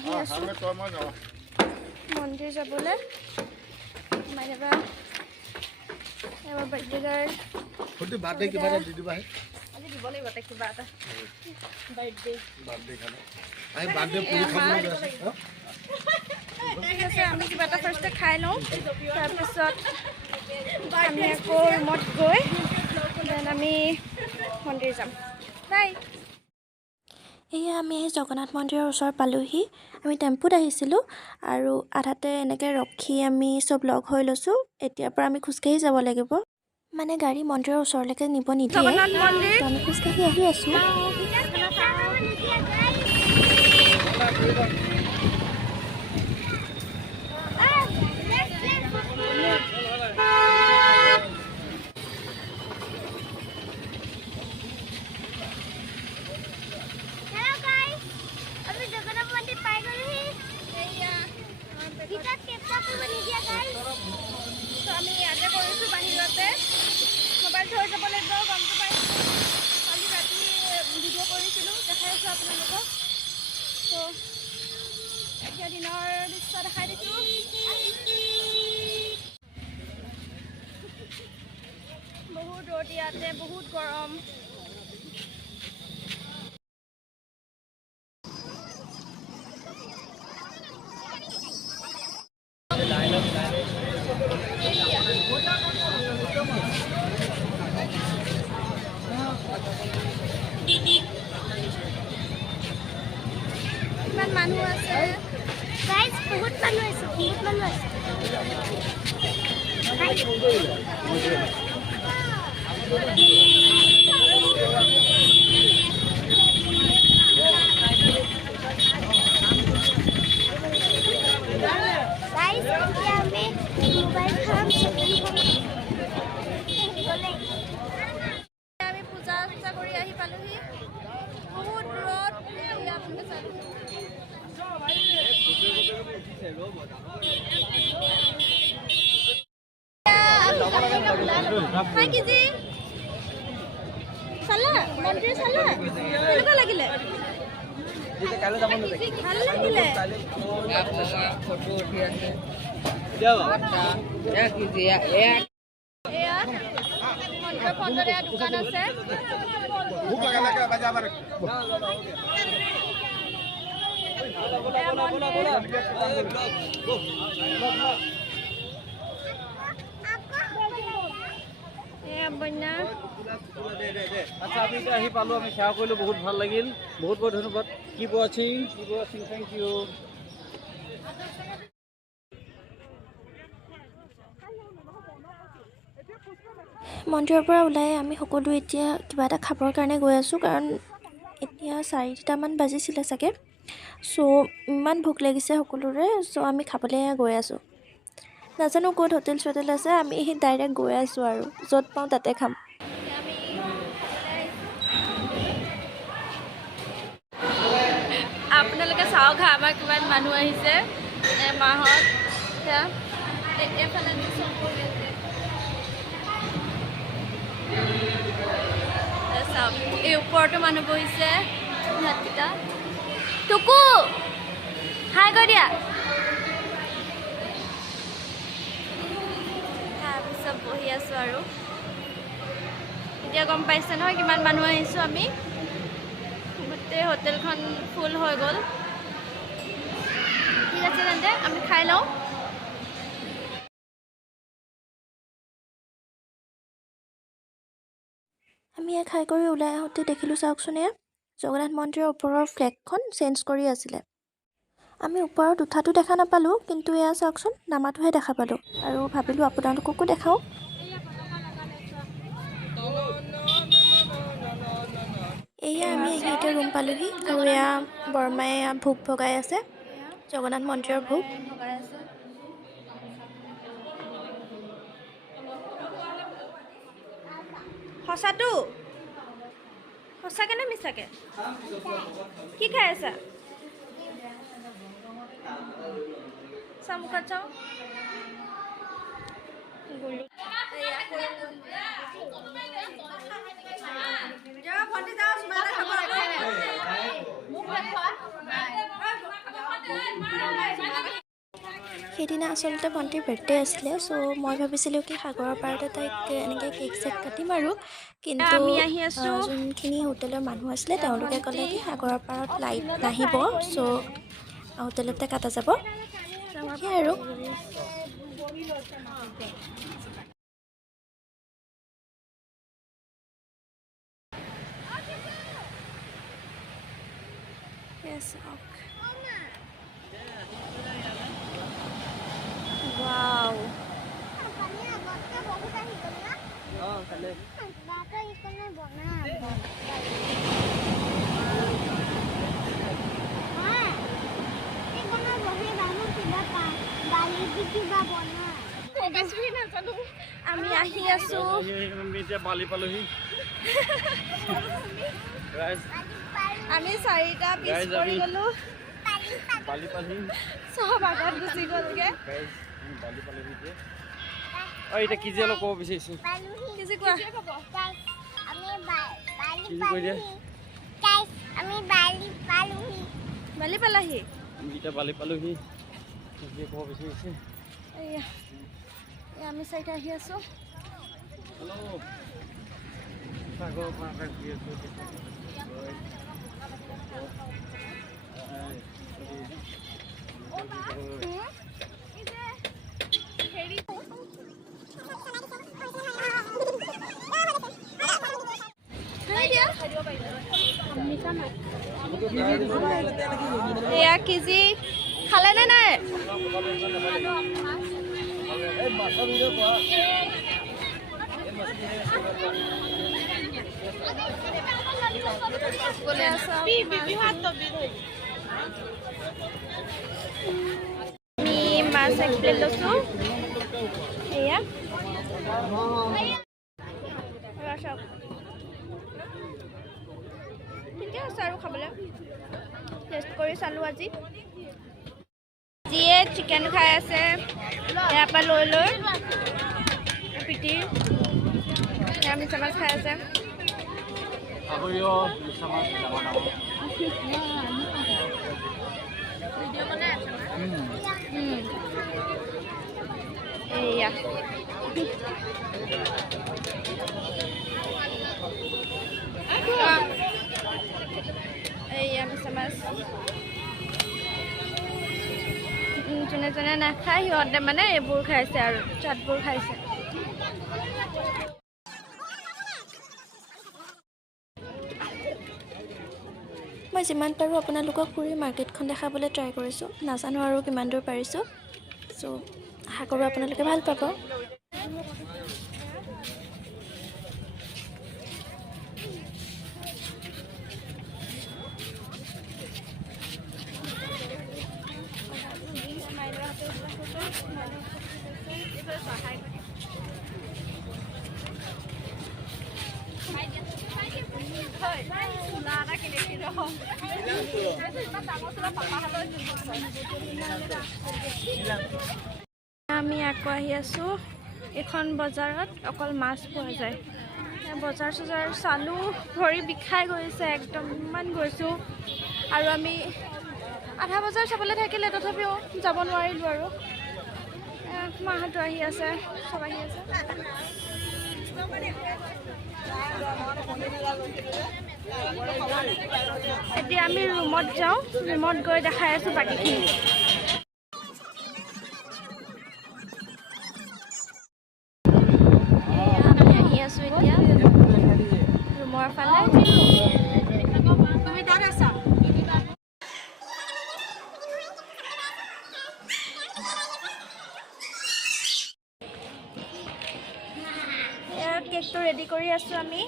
আহি আছোঁ মন্দিৰ যাবলৈ মানে এবাৰ বাৰ্থডে গাৰ্ল বাৰ্থডে কিবা এটা দি দিবা আজি দিব লাগিব তাই কিবা এটা বাৰ্থডে খানা আই বাৰ্থডে পুৰি খাব ঠিক আছে আমি কিবা এটা ফাৰ্ষ্টে খাই লওঁ তাৰপিছত আমি আকৌ ৰুমত গৈ দেন আমি মন্দিৰ যাম বাই এয়া আমি এই জগন্নাথ মন্দিৰৰ ওচৰ পালোহি আমি টেম্পুত আহিছিলোঁ আৰু আধাতে এনেকৈ ৰখি আমি চব লগ হৈ লৈছোঁ এতিয়াৰ পৰা আমি খোজকাঢ়ি যাব লাগিব মানে গাড়ী মন্দিৰৰ ওচৰলৈকে নিব নিদিয়ে আমি খোজকাঢ়ি আহি আছোঁ আমি ইয়াতে কৰিছোঁ বাহিৰতে মোবাইল থৈ যাব লাগিব গমটো পাইছোঁ কালি ৰাতি ভিডিঅ' কৰিছিলোঁ দেখাই আছোঁ আপোনালোকক ত' এতিয়া দিনৰ দৃশ্য দেখাই দিছোঁ বহুত ৰ'দ ইয়াতে বহুত গৰম কিমান মানুহ আছে গাইজ বহুত মানুহ আছে আমি পূজা কৰি আহি পালোহি বহুত ৰ'দ চালা মন্দিৰ চালা কেনেকুৱা লাগিলে ভাল লাগিলে ফটো উঠি আছে এয়া মন্দিৰৰ ফ্ৰণ্টতে দোকান আছে আচ্ছা আমি এতিয়া আহি পালোঁ আমি সেৱা কৰিলোঁ বহুত ভাল লাগিল বহুত বহুত ধন্যবাদ কিপ ৱাচিং থেংক ইউ মন্দিৰৰ পৰা ওলাই আমি সকলো এতিয়া কিবা এটা খাবৰ কাৰণে গৈ আছোঁ কাৰণ এতিয়া 4টামান বাজিছিলে চাগে চ' ইমান ভোক লাগিছে সকলোৰে চ' আমি খাবলৈ গৈ আছোঁ নাজানো ক'ত হোটেল চোটেল আছে আমি ডাইৰেক্ট গৈ আছোঁ আৰু য'ত পাওঁ তাতে খাম আপোনালোকে চাওক হা আমাৰ কিমান মানুহ আহিছে মাহত এইফালে চাওক এই ওপৰতো মানুহ বহিছে সিহঁতকেইটা টুকু হাই কৈ দিয়া তাৰপিছত বহি আছোঁ আৰু এতিয়া গম পাইছে নহয় কিমান মানুহ আহিছোঁ আমি গোটেই হোটেলখন ফুল হৈ গ'ল ঠিক আছে তেন্তে আমি খাই লওঁ আমি এয়া খাই কৰি ওলাই আহোঁতে দেখিলোঁ চাওকচোন এয়া জগন্নাথ মন্দিৰৰ ওপৰৰ ফ্লেগখন চেঞ্জ কৰি আছিলে আমি ওপৰত উঠাটো দেখা নাপালোঁ কিন্তু এয়া চাওকচোন নামাটোহে দেখা পালোঁ আৰু ভাবিলোঁ আপোনালোককো দেখাওঁ এয়া আমি আহি এতিয়া ৰুম পালোহি আৰু এয়া বৰমায়ে ভোগ ভগাই আছে জগন্নাথ মন্দিৰৰ ভোগ সঁচাটো সঁচাকে নে মিছাকে কি খাই আছা চামুখত চাওঁ সেইদিনা আচলতে ভণ্টিৰ বাৰ্থডে আছিলে, চ' মই ভাবিছিলোঁ কি সাগৰৰ পাৰতে তাইক এনেকৈ কেক চেক কাটিম আৰু, কিন্তু যোনখিনি হোটেলৰ মানুহ আছিলে তেওঁলোকে ক'লে কি সাগৰৰ পাৰত লাইট নাহিব, চ' হোটেলতে কটা যাব, সেয়াই আৰু। Wow. আমি আহি আছো, বালি পালোহি। আমি 4টা পিছ কৰি গলো, বালি পালোহি, চব আগত গুচি গ'লগে। বালি পালোহি যে এতিয়া কি যে অলপ ক'ব বিচাৰিছো, কিজি কোৱা। বালি পালাহি, আমি এতিয়া বালি পালোহি, কি যে ক'ব বিচাৰিছে। এয়া আমি 4টা আহি আছো। হেল্ল' সাগৰৰ পৰা ঘূৰি আছো। এয়া কিজি খালে নে নাই? আমি মাছ 1 প্লেট লৈছো, এয়া ঠিকে আছে আৰু খাবলৈ। টেষ্ট কৰি চালোঁ আজি। যিয়ে চিকেন খাই আছে ইয়াৰ পৰা লৈ লৈ পিটি, মিছা মাছ খাই আছে। এয়া এয়া মিছা মাছ। যোনে যোনে নাখায় সিহঁতে মানে এইবোৰ খাইছে আৰু চাটবোৰ খাইছে। মই যিমান পাৰোঁ আপোনালোকক ফুৰি মাৰ্কেটখন দেখাবলৈ ট্ৰাই কৰিছোঁ, নাজানো আৰু কিমান দূৰ পাৰিছোঁ, চ' আশা কৰোঁ আপোনালোকে ভাল পাব। আমি আকৌ আহি আছোঁ এখন বজাৰত, অকল মাছ পোৱা যায়। বজাৰ চজাৰ চালোঁ, ভৰি বিষাই গৈছে একদম, ইমান গৈছোঁ। আৰু আমি আধা বজাৰ চাবলৈ থাকিলে তথাপিও যাব নোৱাৰিলোঁ আৰু। মাহঁতো আহি আছে, চব আহি আছে। এতিয়া আমি ৰুমত যাওঁ, ৰুমত গৈ দেখাই আছোঁ বাকীখিনি। আমি আহি আছোঁ এতিয়া ৰুমৰ ফালে। তুমি তাত আছা? কেকটো ৰেডি কৰি আছোঁ আমি।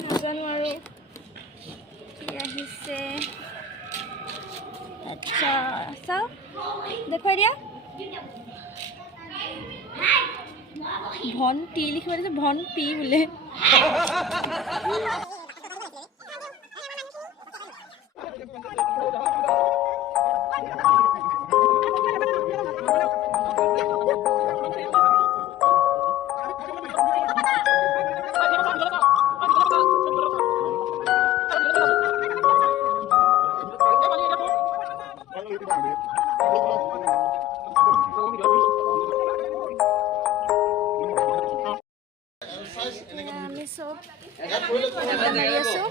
নাজানো আৰু কি আহিছে। আচ্ছা চাওঁ, দেখুৱাই দিয়া। ভণ্টি লিখিব দিছে, ভণ্টি বোলে। আমি চব মাৰি আছোঁ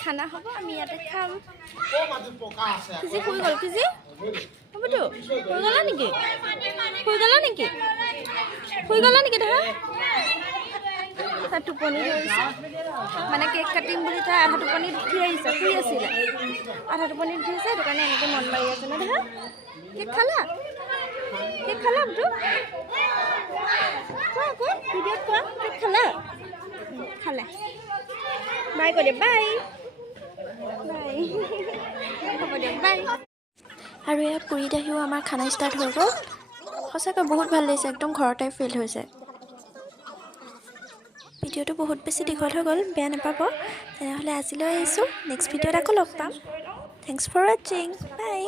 খানা হ'ব আমি ইয়াতে খাম কিজি শুই গ'ল কিজি হ'বতো শুই গ'লা নেকি ধৰা তাই টোপনি ধৰিছে মানে কেক কাটিম বুলি তাই আধা টোপনিত উঠি আহিছে শুই আছিলে আধা টোপনিত উঠিছে সেইটো কাৰণে এনেকৈ মন মাৰি আছে ন ধৰা কেক খালা বোলো কোৱা আকৌ ভিডিঅ'ত কোৱা কেক খালা বাই কৈ দিয়া বাই হ'ব দিয়ক বাই আৰু এয়া পুৰীত আহিও আমাৰ খানা ষ্টাৰ্ট হৈ গ'ল সঁচাকৈ বহুত ভাল লাগিছে একদম ঘৰতে ফিল হৈছে ভিডিঅ'টো বহুত বেছি দীঘল হৈ গ'ল বেয়া নাপাব তেনেহ'লে আজিলৈ আহিছোঁ নেক্সট ভিডিঅ'ত আকৌ লগ পাম থেংকছ ফৰ ৱাচিং বাই